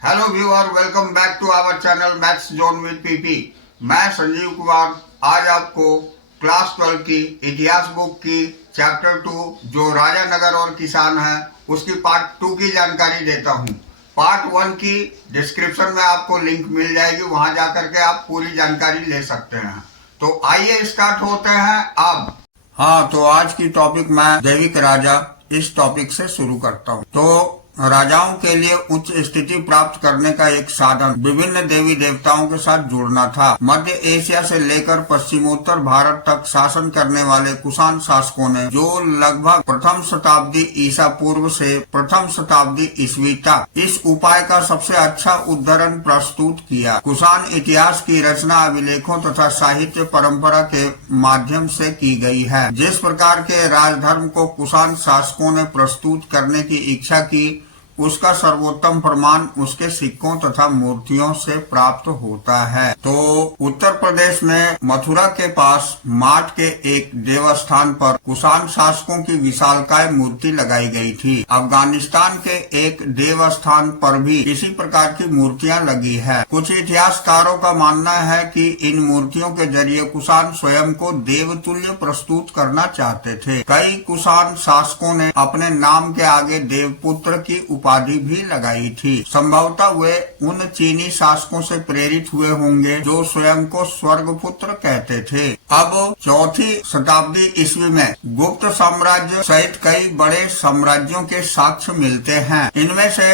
Hello viewer, welcome back to our channel maths zone with PP. मैं संजीव कुमार आज आपको class 12 की इतिहास बुक की चैप्टर 2 जो राजा नगर और किसान है उसकी पार्ट 2 की जानकारी देता हूँ। पार्ट 1 की डिस्क्रिप्शन में आपको लिंक मिल जाएगी, वहां जाकर के आप पूरी जानकारी ले सकते हैं। तो आइए स्टार्ट होते हैं अब। हाँ, तो आज की टॉपिक मैं दैविक राजा इस टॉपिक से शुरू करता हूँ। तो राजाओं के लिए उच्च स्थिति प्राप्त करने का एक साधन विभिन्न देवी देवताओं के साथ जुड़ना था। मध्य एशिया से लेकर पश्चिमोत्तर भारत तक शासन करने वाले कुषाण शासकों ने, जो लगभग प्रथम शताब्दी ईसा पूर्व से प्रथम शताब्दी ईस्वी तक इस उपाय का सबसे अच्छा उदाहरण प्रस्तुत किया। कुषाण इतिहास की रचना अभिलेखों तथा साहित्य परंपरा के माध्यम से की गई है। जिस प्रकार के राजधर्म को कुषाण शासकों ने प्रस्तुत करने की इच्छा की, उसका सर्वोत्तम प्रमाण उसके सिक्कों तथा मूर्तियों से प्राप्त होता है। तो उत्तर प्रदेश में मथुरा के पास माट के एक देवस्थान पर कुषाण शासकों की विशालकाय मूर्ति लगाई गई थी। अफगानिस्तान के एक देवस्थान पर भी इसी प्रकार की मूर्तियां लगी है। कुछ इतिहासकारों का मानना है कि इन मूर्तियों के जरिए कुषाण स्वयं को देवतुल्य प्रस्तुत करना चाहते थे। कई कुषाण शासकों ने अपने नाम के आगे देवपुत्र की उपाधि भी लगाई थी। संभवतः वे उन चीनी शासकों से प्रेरित हुए होंगे जो स्वयं को स्वर्गपुत्र कहते थे। अब चौथी शताब्दी ईस्वी में गुप्त साम्राज्य सहित कई बड़े साम्राज्यों के साक्ष्य मिलते हैं। इनमें से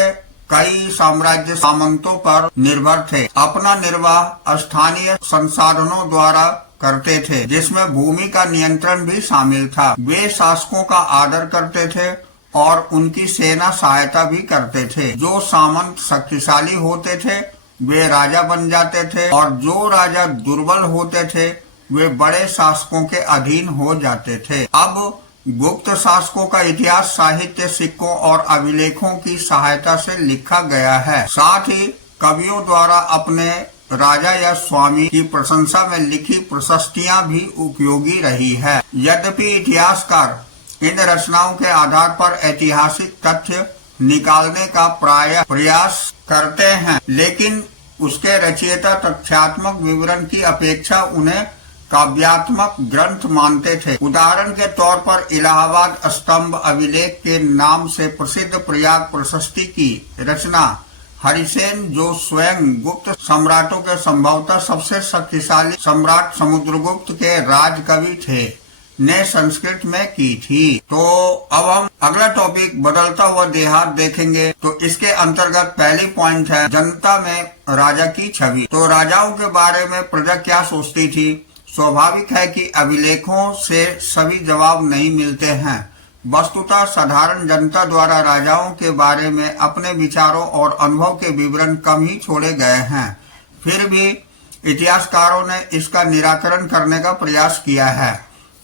कई साम्राज्य सामंतों पर निर्भर थे। अपना निर्वाह स्थानीय संसाधनों द्वारा करते थे, जिसमें भूमि का नियंत्रण भी शामिल था। वे शासकों का आदर करते थे और उनकी सेना सहायता भी करते थे। जो सामंत शक्तिशाली होते थे वे राजा बन जाते थे और जो राजा दुर्बल होते थे वे बड़े शासकों के अधीन हो जाते थे। अब गुप्त शासकों का इतिहास साहित्य, सिक्कों और अभिलेखों की सहायता से लिखा गया है। साथ ही कवियों द्वारा अपने राजा या स्वामी की प्रशंसा में लिखी प्रशस्तियां भी उपयोगी रही है। यद्यपि इतिहासकार इन रचनाओं के आधार पर ऐतिहासिक तथ्य निकालने का प्रायः प्रयास करते हैं, लेकिन उसके रचयिता तथ्यात्मक विवरण की अपेक्षा उन्हें काव्यात्मक ग्रंथ मानते थे। उदाहरण के तौर पर इलाहाबाद स्तंभ अभिलेख के नाम से प्रसिद्ध प्रयाग प्रशस्ति की रचना हरिसेन, जो स्वयं गुप्त सम्राटों के संभवतः सबसे शक्तिशाली सम्राट समुद्रगुप्त के राजकवि थे, ने संस्कृत में की थी। तो अब हम अगला टॉपिक बदलता हुआ देहात देखेंगे। तो इसके अंतर्गत पहली पॉइंट है जनता में राजा की छवि। तो राजाओं के बारे में प्रजा क्या सोचती थी? स्वाभाविक है कि अभिलेखों से सभी जवाब नहीं मिलते हैं। वस्तुतः साधारण जनता द्वारा राजाओं के बारे में अपने विचारों और अनुभव के विवरण कम ही छोड़े गए हैं। फिर भी इतिहासकारों ने इसका निराकरण करने का प्रयास किया है।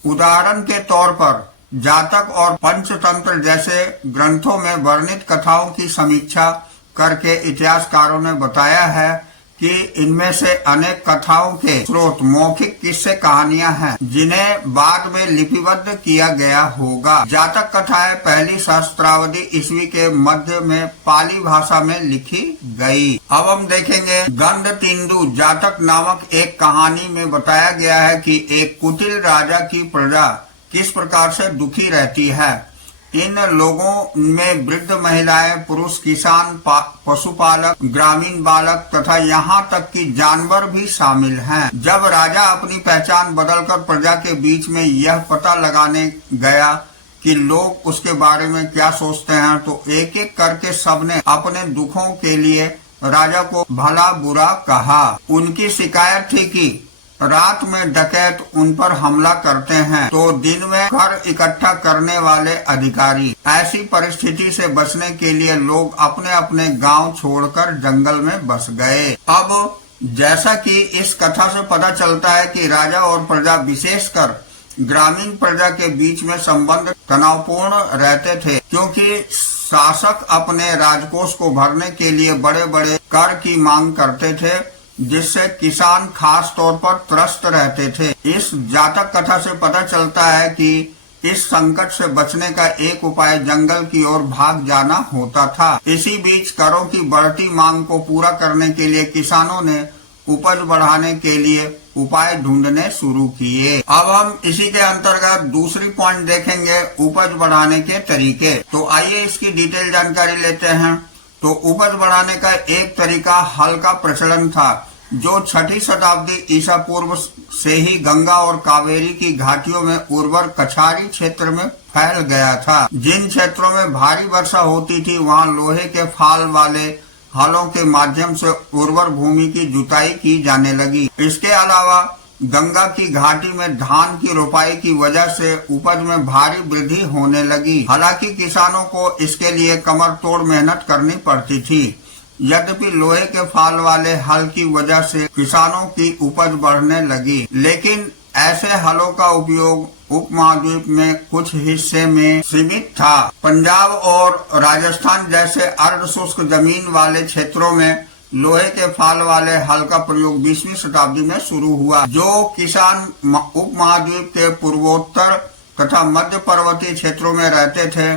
उदाहरण के तौर पर जातक और पंचतंत्र जैसे ग्रंथों में वर्णित कथाओं की समीक्षा करके इतिहासकारों ने बताया है कि इनमें से अनेक कथाओं के स्रोत मौखिक किस्से कहानियां हैं, जिन्हें बाद में लिपिबद्ध किया गया होगा। जातक कथाएं पहली सहस्त्रावधि ईस्वी के मध्य में पाली भाषा में लिखी गई। अब हम देखेंगे गंधतिंदु जातक नामक एक कहानी में बताया गया है कि एक कुटिल राजा की प्रजा किस प्रकार से दुखी रहती है। इन लोगों में वृद्ध महिलाएं, पुरुष किसान, पशुपालक, ग्रामीण बालक तथा यहाँ तक कि जानवर भी शामिल हैं। जब राजा अपनी पहचान बदलकर प्रजा के बीच में यह पता लगाने गया कि लोग उसके बारे में क्या सोचते हैं, तो एक एक करके सबने अपने दुखों के लिए राजा को भला बुरा कहा। उनकी शिकायत थी कि रात में डकैत उन पर हमला करते हैं तो दिन में घर इकट्ठा करने वाले अधिकारी। ऐसी परिस्थिति से बचने के लिए लोग अपने अपने गांव छोड़कर जंगल में बस गए। अब जैसा कि इस कथा से पता चलता है कि राजा और प्रजा, विशेषकर ग्रामीण प्रजा के बीच में संबंध तनावपूर्ण रहते थे, क्योंकि शासक अपने राजकोष को भरने के लिए बड़े बड़े कर की मांग करते थे, जिससे किसान खास तौर पर त्रस्त रहते थे। इस जातक कथा से पता चलता है कि इस संकट से बचने का एक उपाय जंगल की ओर भाग जाना होता था। इसी बीच करों की बढ़ती मांग को पूरा करने के लिए किसानों ने उपज बढ़ाने के लिए उपाय ढूंढने शुरू किए। अब हम इसी के अंतर्गत दूसरी पॉइंट देखेंगे, उपज बढ़ाने के तरीके। तो आइए इसकी डिटेल जानकारी लेते हैं। तो उपज बढ़ाने का एक तरीका हल का प्रचलन था, जो 6ठी शताब्दी ईसा पूर्व से ही गंगा और कावेरी की घाटियों में उर्वर कछारी क्षेत्र में फैल गया था। जिन क्षेत्रों में भारी वर्षा होती थी, वहां लोहे के फाल वाले हलों के माध्यम से उर्वर भूमि की जुताई की जाने लगी। इसके अलावा गंगा की घाटी में धान की रोपाई की वजह से उपज में भारी वृद्धि होने लगी। हालांकि किसानों को इसके लिए कमर तोड़ मेहनत करनी पड़ती थी। यद्यपि लोहे के फाल वाले हल की वजह से किसानों की उपज बढ़ने लगी, लेकिन ऐसे हलों का उपयोग उपमहाद्वीप में कुछ हिस्से में सीमित था। पंजाब और राजस्थान जैसे अर्ध शुष्क जमीन वाले क्षेत्रों में लोहे के फाल वाले हल का प्रयोग 20वीं शताब्दी में शुरू हुआ। जो किसान उपमहाद्वीप के पूर्वोत्तर तथा मध्य पर्वतीय क्षेत्रों में रहते थे,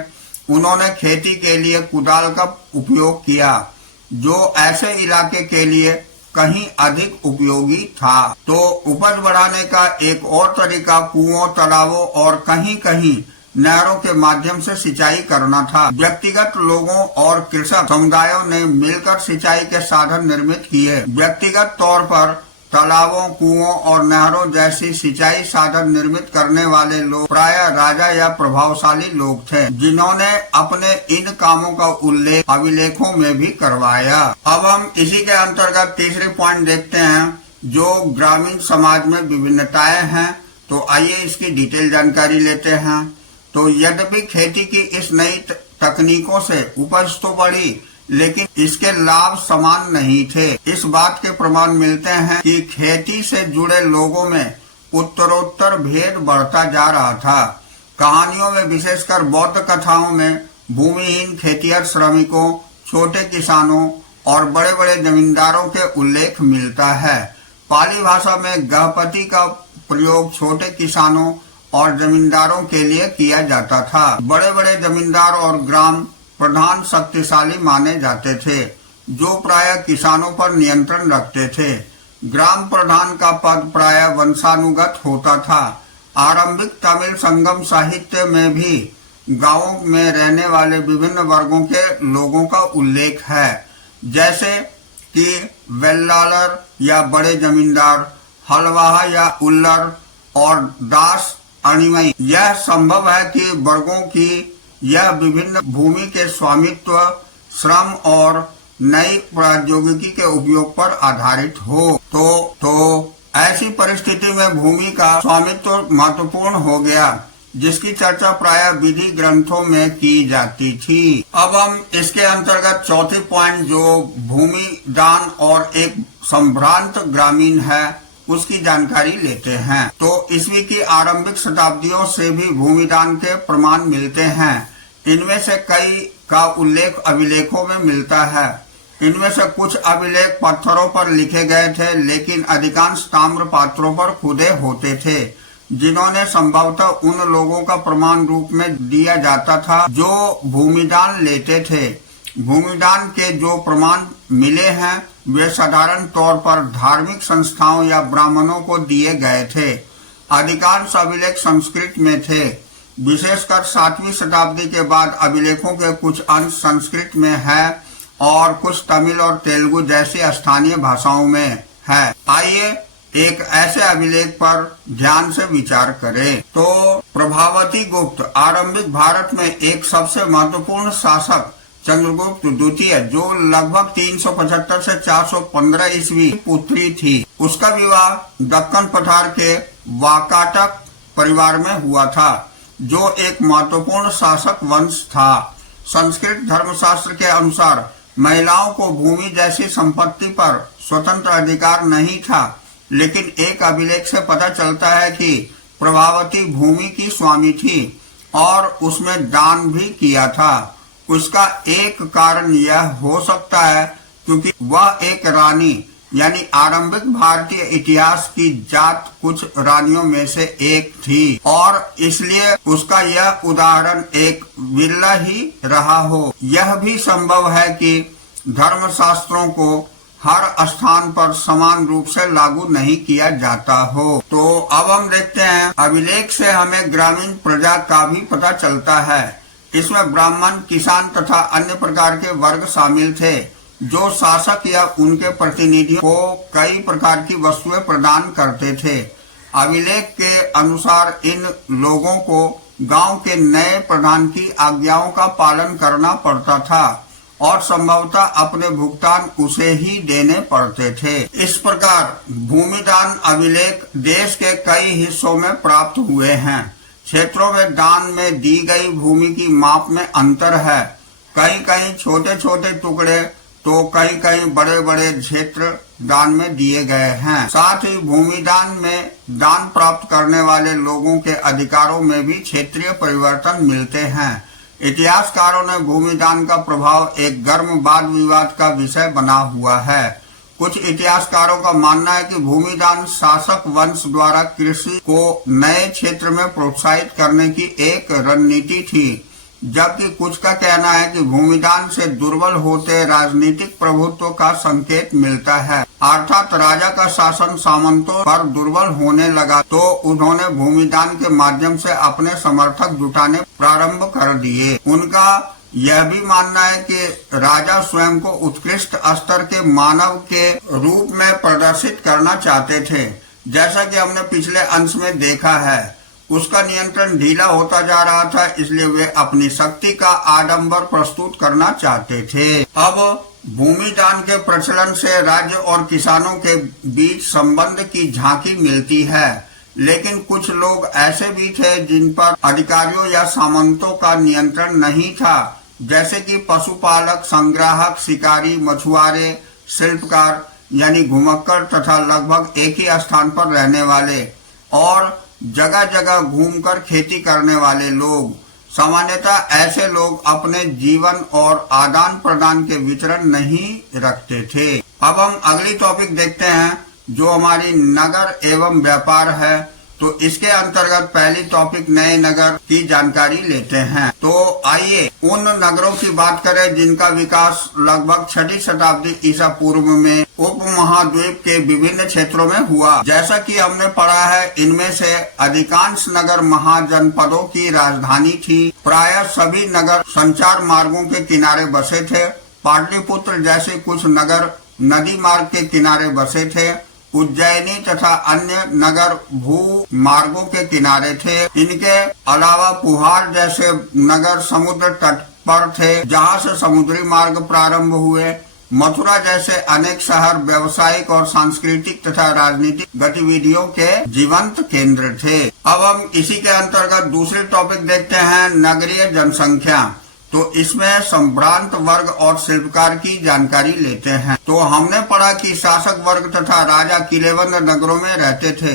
उन्होंने खेती के लिए कुदाल का उपयोग किया, जो ऐसे इलाके के लिए कहीं अधिक उपयोगी था। तो उपज बढ़ाने का एक और तरीका कुओं, तालाबों और कहीं कहीं नहरों के माध्यम से सिंचाई करना था। व्यक्तिगत लोगों और कृषक समुदायों ने मिलकर सिंचाई के साधन निर्मित किए। व्यक्तिगत तौर पर तालाबों, कुओं और नहरों जैसी सिंचाई साधन निर्मित करने वाले लोग प्रायः राजा या प्रभावशाली लोग थे, जिन्होंने अपने इन कामों का उल्लेख अभिलेखों में भी करवाया। अब हम इसी के अंतर्गत तीसरे पॉइंट देखते हैं, जो ग्रामीण समाज में विभिन्नताएं हैं। तो आइए इसकी डिटेल जानकारी लेते हैं। तो यद्यपि खेती की इस नई तकनीकों से उपज तो बढ़ी, लेकिन इसके लाभ समान नहीं थे। इस बात के प्रमाण मिलते हैं कि खेती से जुड़े लोगों में उत्तरोत्तर भेद बढ़ता जा रहा था। कहानियों में, विशेषकर बौद्ध कथाओं में, भूमिहीन खेतिहर श्रमिकों, छोटे किसानों और बड़े बड़े जमींदारों के उल्लेख मिलता है। पाली भाषा में गहपति का प्रयोग छोटे किसानों और जमींदारों के लिए किया जाता था। बड़े बड़े जमींदार और ग्राम प्रधान शक्तिशाली माने जाते थे, जो प्रायः किसानों पर नियंत्रण रखते थे। ग्राम प्रधान का पद प्रायः वंशानुगत होता था। आरंभिक तमिल संगम साहित्य में भी गांवों में रहने वाले विभिन्न वर्गों के लोगों का उल्लेख है, जैसे कि वेल्लालर या बड़े जमींदार, हलवाहा या उल्लर और दास अणिमई। यह संभव है कि वर्गों की यह विभिन्न भूमि के स्वामित्व, श्रम और नई प्रौद्योगिकी के उपयोग पर आधारित हो। तो ऐसी परिस्थिति में भूमि का स्वामित्व महत्वपूर्ण हो गया, जिसकी चर्चा प्रायः विधि ग्रंथों में की जाती थी। अब हम इसके अंतर्गत चौथे पॉइंट, जो भूमि दान और एक संभ्रांत ग्रामीण है, उसकी जानकारी लेते हैं। तो ईस्वी की आरंभिक शताब्दियों से भी भूमिदान के प्रमाण मिलते हैं। इनमें से कई का उल्लेख अभिलेखों में मिलता है। इनमें से कुछ अभिलेख पत्थरों पर लिखे गए थे, लेकिन अधिकांश ताम्र पात्रों पर खुदे होते थे, जिन्होंने संभवतः उन लोगों का प्रमाण रूप में दिया जाता था जो भूमिदान लेते थे। भूमिदान के जो प्रमाण मिले हैं, वे साधारण तौर पर धार्मिक संस्थाओं या ब्राह्मणों को दिए गए थे। अधिकांश अभिलेख संस्कृत में थे। विशेषकर 7वीं शताब्दी के बाद अभिलेखों के कुछ अंश संस्कृत में है और कुछ तमिल और तेलुगु जैसी स्थानीय भाषाओं में है। आइए एक ऐसे अभिलेख पर ध्यान से विचार करें। तो प्रभावती गुप्त आरंभिक भारत में एक सबसे महत्वपूर्ण शासक चंद्रगुप्त द्वितीय, जो लगभग 375 से 415 ईस्वी पुत्री थी। उसका विवाह दक्कन पठार के वाकाटक परिवार में हुआ था, जो एक महत्वपूर्ण शासक वंश था। संस्कृत धर्मशास्त्र के अनुसार महिलाओं को भूमि जैसी संपत्ति पर स्वतंत्र अधिकार नहीं था, लेकिन एक अभिलेख से पता चलता है कि प्रभावती भूमि की स्वामी थी और उसमें दान भी किया था। उसका एक कारण यह हो सकता है क्योंकि वह एक रानी यानी आरंभिक भारतीय इतिहास की जात कुछ रानियों में से एक थी और इसलिए उसका यह उदाहरण एक बिरला ही रहा हो। यह भी संभव है कि धर्मशास्त्रों को हर स्थान पर समान रूप से लागू नहीं किया जाता हो। तो अब हम देखते हैं, अभिलेख से हमें ग्रामीण प्रजा का भी पता चलता है। इसमें ब्राह्मण, किसान तथा अन्य प्रकार के वर्ग शामिल थे जो शासक या उनके प्रतिनिधियों को कई प्रकार की वस्तुएं प्रदान करते थे। अभिलेख के अनुसार इन लोगों को गांव के नए प्रधान की आज्ञाओं का पालन करना पड़ता था और संभवतः अपने भुगतान उसे ही देने पड़ते थे। इस प्रकार भूमिदान अभिलेख देश के कई हिस्सों में प्राप्त हुए हैं। क्षेत्रों में दान में दी गई भूमि की माप में अंतर है। कहीं कहीं छोटे छोटे टुकड़े तो कहीं कहीं बड़े बड़े क्षेत्र दान में दिए गए हैं। साथ ही भूमिदान में दान प्राप्त करने वाले लोगों के अधिकारों में भी क्षेत्रीय परिवर्तन मिलते हैं। इतिहासकारों ने भूमिदान का प्रभाव एक गर्म वाद विवाद का विषय बना हुआ है। कुछ इतिहासकारों का मानना है कि भूमिदान शासक वंश द्वारा कृषि को नए क्षेत्र में प्रोत्साहित करने की एक रणनीति थी, जबकि कुछ का कहना है कि भूमिदान से दुर्बल होते राजनीतिक प्रभुत्व का संकेत मिलता है, अर्थात राजा का शासन सामंतों पर दुर्बल होने लगा तो उन्होंने भूमिदान के माध्यम से अपने समर्थक जुटाने प्रारंभ कर दिए। उनका यह भी मानना है कि राजा स्वयं को उत्कृष्ट स्तर के मानव के रूप में प्रदर्शित करना चाहते थे। जैसा कि हमने पिछले अंश में देखा है, उसका नियंत्रण ढीला होता जा रहा था, इसलिए वे अपनी शक्ति का आडंबर प्रस्तुत करना चाहते थे। अब भूमिदान के प्रचलन से राज्य और किसानों के बीच संबंध की झांकी मिलती है, लेकिन कुछ लोग ऐसे भी थे जिन पर अधिकारियों या सामंतों का नियंत्रण नहीं था, जैसे कि पशुपालक, संग्राहक, शिकारी, मछुआरे, शिल्पकार यानी घुमक्कड़ तथा लगभग एक ही स्थान पर रहने वाले और जगह जगह घूमकर खेती करने वाले लोग। सामान्यतः ऐसे लोग अपने जीवन और आदान प्रदान के वितरण नहीं रखते थे। अब हम अगली टॉपिक देखते हैं जो हमारी नगर एवं व्यापार है। तो इसके अंतर्गत पहली टॉपिक नए नगर की जानकारी लेते हैं। तो आइए उन नगरों की बात करें जिनका विकास लगभग 6वीं शताब्दी ईसा पूर्व में उपमहाद्वीप के विभिन्न क्षेत्रों में हुआ। जैसा कि हमने पढ़ा है, इनमें से अधिकांश नगर महाजनपदों की राजधानी थी। प्रायः सभी नगर संचार मार्गों के किनारे बसे थे। पाटलिपुत्र जैसे कुछ नगर नदी मार्ग के किनारे बसे थे। उज्जैनी तथा अन्य नगर भू मार्गों के किनारे थे। इनके अलावा पुहार जैसे नगर समुद्र तट पर थे, जहां से समुद्री मार्ग प्रारंभ हुए। मथुरा जैसे अनेक शहर व्यावसायिक और सांस्कृतिक तथा राजनीतिक गतिविधियों के जीवंत केंद्र थे। अब हम इसी के अंतर्गत दूसरी टॉपिक देखते हैं, नगरीय जनसंख्या। तो इसमें संभ्रांत वर्ग और शिल्पकार की जानकारी लेते हैं। तो हमने पढ़ा कि शासक वर्ग तथा राजा किलेबंद नगरों में रहते थे।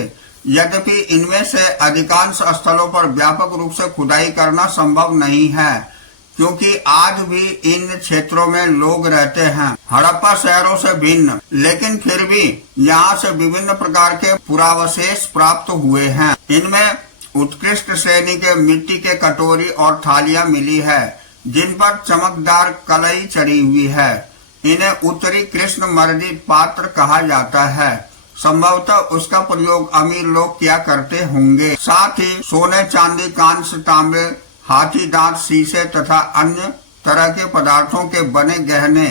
यद्यपि इनमें से अधिकांश स्थलों पर व्यापक रूप से खुदाई करना संभव नहीं है, क्योंकि आज भी इन क्षेत्रों में लोग रहते हैं, हड़प्पा शहरों से भिन्न। लेकिन फिर भी यहाँ से विभिन्न प्रकार के पुरावशेष प्राप्त हुए हैं। इनमें उत्कृष्ट श्रेणी के मिट्टी के कटोरी और थालियां मिली है, जिन पर चमकदार कलई चढ़ी हुई है। इन्हें उत्तरी कृष्ण मर्दित पात्र कहा जाता है। संभवतः उसका प्रयोग अमीर लोग किया करते होंगे। साथ ही सोने, चांदी, कांस्य, तांबे, हाथी दांत, शीशे तथा अन्य तरह के पदार्थों के बने गहने,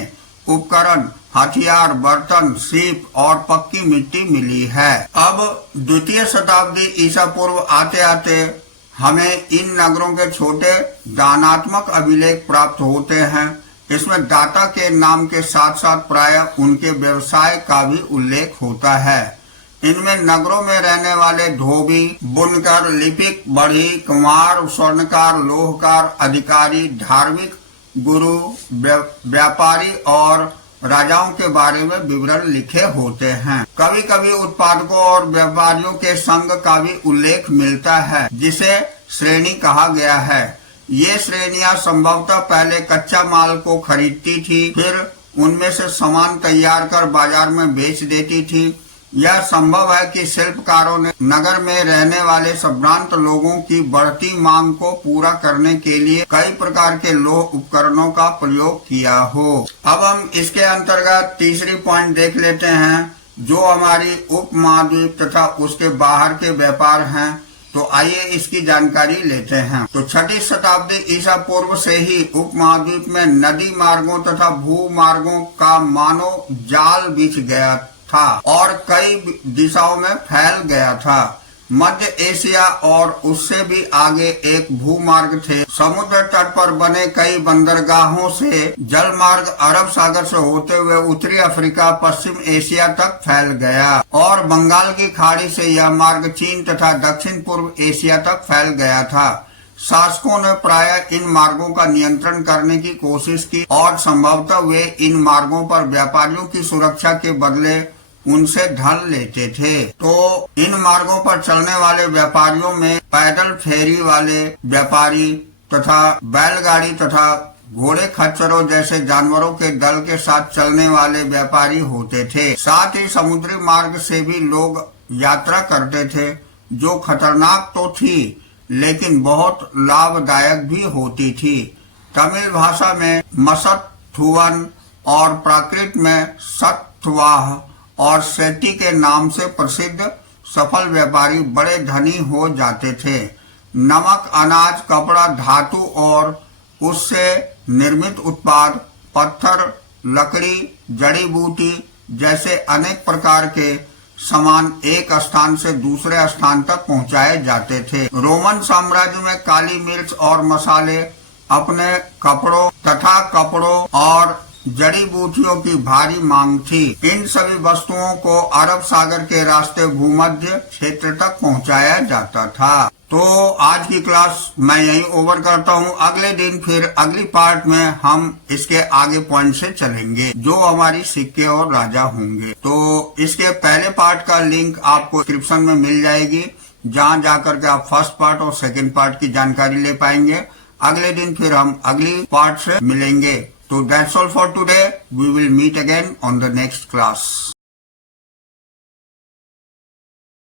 उपकरण, हथियार, बर्तन, सीप और पक्की मिट्टी मिली है। अब द्वितीय शताब्दी ईसा पूर्व आते आते हमें इन नगरों के छोटे दानात्मक अभिलेख प्राप्त होते हैं। इसमें दाता के नाम के साथ साथ प्रायः उनके व्यवसाय का भी उल्लेख होता है। इनमें नगरों में रहने वाले धोबी, बुनकर, लिपिक, बढ़ई, कुम्हार, स्वर्णकार, लोहकार, अधिकारी, धार्मिक गुरु, व्यापारी और राजाओं के बारे में विवरण लिखे होते हैं। कभी कभी उत्पादकों और व्यापारियों के संघ का भी उल्लेख मिलता है, जिसे श्रेणी कहा गया है। ये श्रेणियां संभवतः पहले कच्चा माल को खरीदती थी, फिर उनमें से सामान तैयार कर बाजार में बेच देती थी। यह संभव है कि शिल्पकारों ने नगर में रहने वाले संभ्रांत लोगों की बढ़ती मांग को पूरा करने के लिए कई प्रकार के लोह उपकरणों का प्रयोग किया हो। अब हम इसके अंतर्गत तीसरी पॉइंट देख लेते हैं, जो हमारी उपमहाद्वीप तथा उसके बाहर के व्यापार हैं। तो आइए इसकी जानकारी लेते हैं। तो 6ठी शताब्दी ईसा पूर्व से ही उपमहाद्वीप में नदी मार्गों तथा भू मार्गों का मानो जाल बिछ गया था और कई दिशाओं में फैल गया था। मध्य एशिया और उससे भी आगे एक भूमार्ग थे। समुद्र तट पर बने कई बंदरगाहों से जल मार्ग अरब सागर से होते हुए उत्तरी अफ्रीका, पश्चिम एशिया तक फैल गया और बंगाल की खाड़ी से यह मार्ग चीन तथा दक्षिण पूर्व एशिया तक फैल गया था। शासकों ने प्रायः इन मार्गों का नियंत्रण करने की कोशिश की और संभवतः वे इन मार्गों पर व्यापारियों की सुरक्षा के बदले उनसे धन लेते थे। तो इन मार्गों पर चलने वाले व्यापारियों में पैदल फेरी वाले व्यापारी तथा बैलगाड़ी तथा घोड़े खच्चरों जैसे जानवरों के दल के साथ चलने वाले व्यापारी होते थे। साथ ही समुद्री मार्ग से भी लोग यात्रा करते थे, जो खतरनाक तो थी लेकिन बहुत लाभदायक भी होती थी। तमिल भाषा में मसत्थुवन और प्राकृत में सत्वाह और सेठी के नाम से प्रसिद्ध सफल व्यापारी बड़े धनी हो जाते थे। नमक, अनाज, कपड़ा, धातु और उससे निर्मित उत्पाद, पत्थर, लकड़ी, जड़ी बूटी जैसे अनेक प्रकार के सामान एक स्थान से दूसरे स्थान तक पहुंचाए जाते थे। रोमन साम्राज्य में काली मिर्च और मसाले, अपने कपड़ों और जड़ी बूटियों की भारी मांग थी। इन सभी वस्तुओं को अरब सागर के रास्ते भूमध्य क्षेत्र तक पहुंचाया जाता था। तो आज की क्लास मैं यहीं ओवर करता हूं। अगले दिन फिर अगली पार्ट में हम इसके आगे पॉइंट से चलेंगे, जो हमारी सिक्के और राजा होंगे। तो इसके पहले पार्ट का लिंक आपको डिस्क्रिप्शन में मिल जाएगी, जहां जाकर के आप फर्स्ट पार्ट और सेकंड पार्ट की जानकारी ले पाएंगे। अगले दिन फिर हम अगली पार्ट से मिलेंगे। So that's all for today. We will meet again on the next class.